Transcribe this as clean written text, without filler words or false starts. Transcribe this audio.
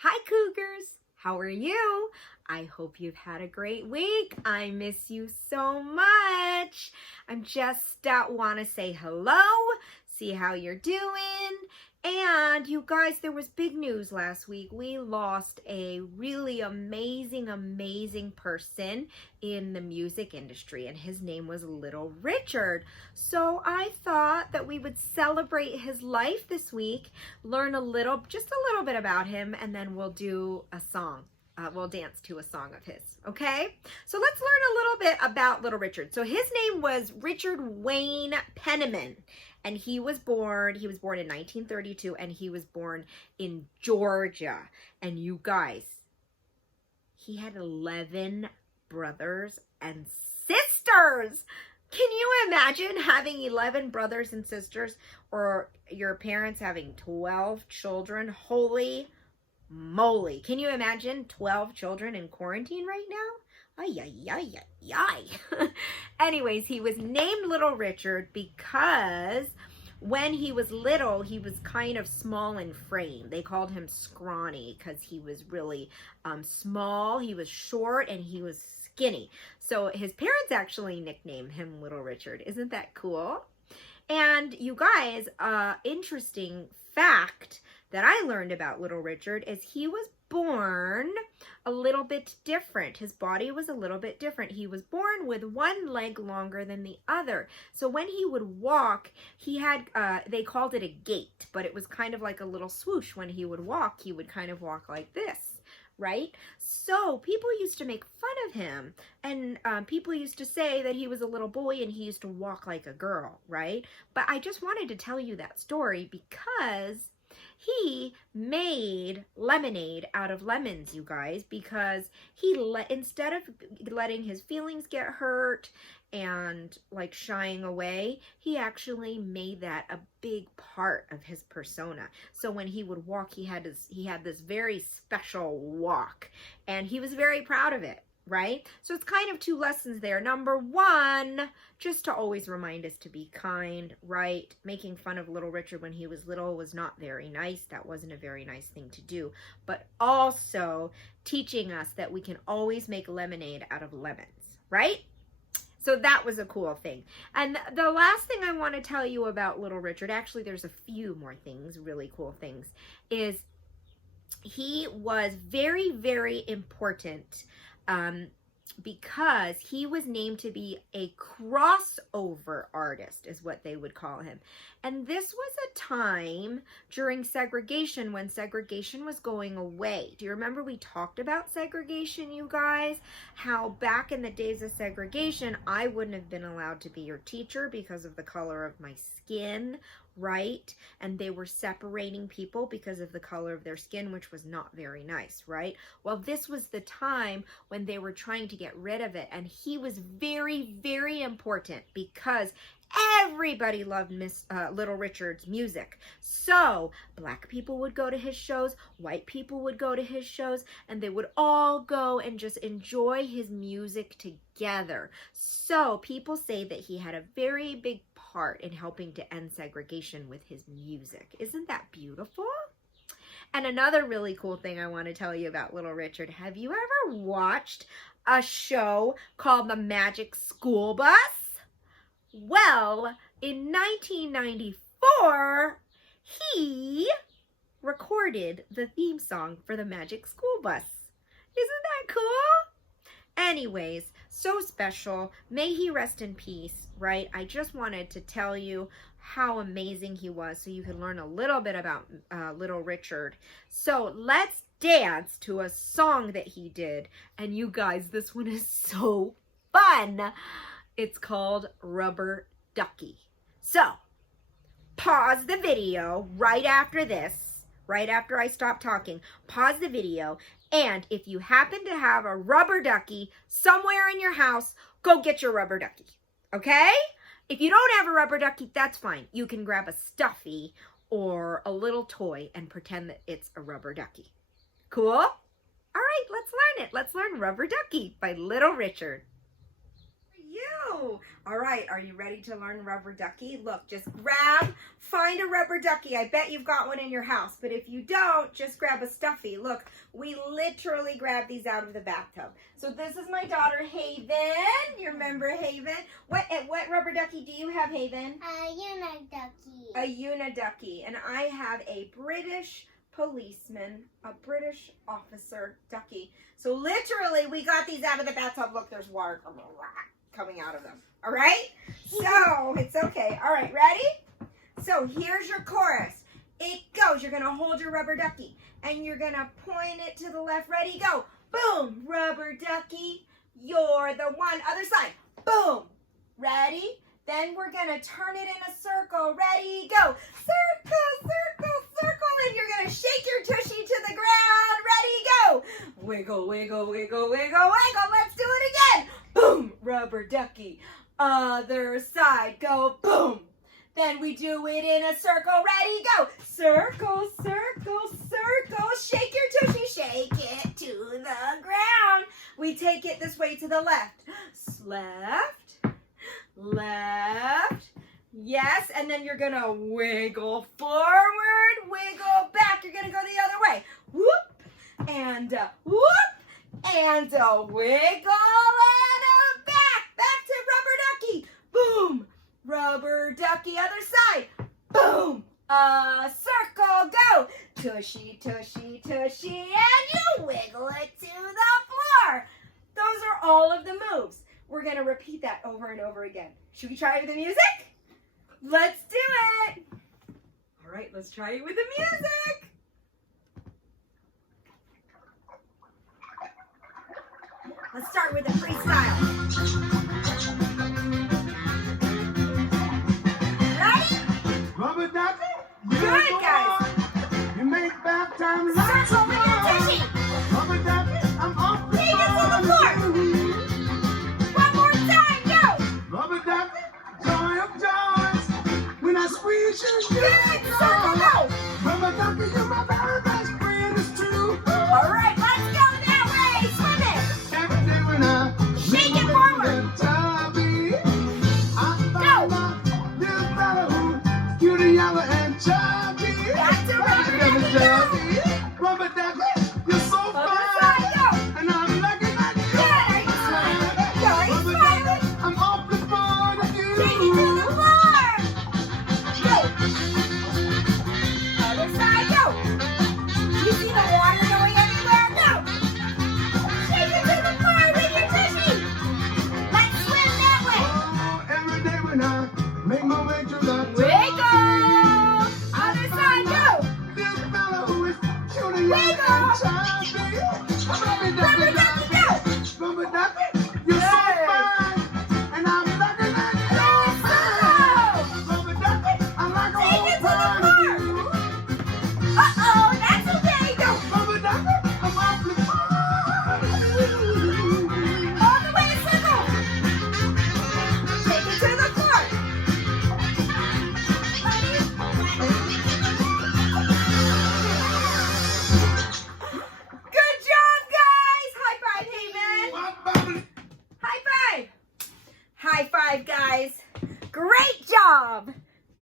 Hi, Cougars. How are you? I hope you've had a great week. I miss you so much. I'm just want to say hello, see how you're doing. And you guys, there was big news last week. We lost a really amazing person in the music industry, and his name was Little Richard. So I thought that we would celebrate his life this week, learn just a little bit about him, and then we'll do a song. We'll dance to a song of his, okay? So let's learn a little bit about Little Richard. So his name was Richard Wayne Penniman, and he was born in 1932, and he was born in Georgia. And you guys, he had 11 brothers and sisters. Can you imagine having 11 brothers and sisters, or your parents having 12 children? Holy moly. Can you imagine 12 children in quarantine right now? Ay, ay, ay, ay, ay. Anyways, he was named Little Richard because when he was little, he was kind of small in frame. They called him scrawny because he was really small, he was short, and he was skinny. So his parents actually nicknamed him Little Richard. Isn't that cool? And you guys, interesting fact that I learned about Little Richard is he was born a little bit different. His body was a little bit different. He was born with one leg longer than the other. So when he would walk, he had, they called it a gait, but it was kind of like a little swoosh. When he would walk, he would kind of walk like this, right? So people used to make fun of him, and people used to say that he was a little boy and he used to walk like a girl, right? But I just wanted to tell you that story because he made lemonade out of lemons, you guys, because instead of letting his feelings get hurt and like shying away, he actually made that a big part of his persona. So when he would walk, he had this very special walk, and he was very proud of it. Right? So it's kind of two lessons there. Number one, just to always remind us to be kind, right? Making fun of Little Richard when he was little was not very nice. That wasn't a very nice thing to do. But also teaching us that we can always make lemonade out of lemons, right? So that was a cool thing. And the last thing I want to tell you about Little Richard, actually there's a few more things, really cool things, is he was very important because he was named to be a crossover artist, is what they would call him. And this was a time during segregation when segregation was going away. Do you remember we talked about segregation, you guys? How back in the days of segregation, I wouldn't have been allowed to be your teacher because of the color of my skin, right? And they were separating people because of the color of their skin, which was not very nice, right? Well, this was the time when they were trying to get rid of it, and he was very important because everybody loved Little Richard's music. So black people would go to his shows, white people would go to his shows, and they would all go and just enjoy his music together. So people say that he had a very big part in helping to end segregation with his music. Isn't that beautiful? And another really cool thing I want to tell you about Little Richard, have you ever watched a show called The Magic School Bus? Well, in 1994, he recorded the theme song for The Magic School Bus. Isn't that cool? Anyways, so special. May he rest in peace, right? I just wanted to tell you how amazing he was so you could learn a little bit about Little Richard. So let's dance to a song that he did. And you guys, this one is so fun. It's called Rubber Ducky. So pause the video right after this, right after I stop talking. Pause the video, and if you happen to have a rubber ducky somewhere in your house, go get your rubber ducky, okay? If you don't have a rubber ducky, that's fine. You can grab a stuffy or a little toy and pretend that it's a rubber ducky. Cool? All right, let's learn it. Let's learn Rubber Ducky by Little Richard. For you. Woo! All right, are you ready to learn rubber ducky? Look, just find a rubber ducky. I bet you've got one in your house, but if you don't, just grab a stuffy. Look, we literally grabbed these out of the bathtub. So this is my daughter, Haven. You remember Haven? What rubber ducky do you have, Haven? A uniducky. A uniducky. And I have a British policeman, a British officer ducky. So literally, we got these out of the bathtub. Look, there's water coming out of them. All right? So, it's okay. All right, ready? So, here's your chorus. It goes. You're going to hold your rubber ducky, and you're going to point it to the left. Ready, go. Boom. Rubber ducky, you're the one. Other side. Boom. Ready? Then we're going to turn it in a circle. Ready, go. Circle, circle, circle. And you're going to shake your tushy to the ground. Ready, go. Wiggle, wiggle, wiggle, wiggle, wiggle. Let's do it again. Boom. Rubber ducky. Other side. Go. Boom. Then we do it in a circle. Ready, go. Circle, circle, circle. Shake your tushy. Shake it to the ground. We take it this way to the left. Left. Left. Yes, and then you're going to wiggle forward, wiggle back. You're going to go the other way. Whoop, and a whoop, and a wiggle, and a back. Back to rubber ducky. Boom. Rubber ducky, other side. Boom. Circle, go. Tushy, tushy, tushy, and you wiggle it to the floor. Those are all of the moves. We're going to repeat that over and over again. Should we try it with the music? Let's do it. All right, let's try it with the music. Let's start with the freestyle. Ready? Rubber ducky. Good, guys. You make bath time Circle with your tushy. Rubber ducky, I'm off the Take it to the floor. One more time, go. Rubber ducky, joy of joys. When I squeeze you, Good, circle, go. Rubber ducky, you're my very best friend, it's true. All right, let's go that way. Swim it. Every day when I Shake it forward. I find out this fellow who's cute and yellow and chubby. Back to rubber ducky, go.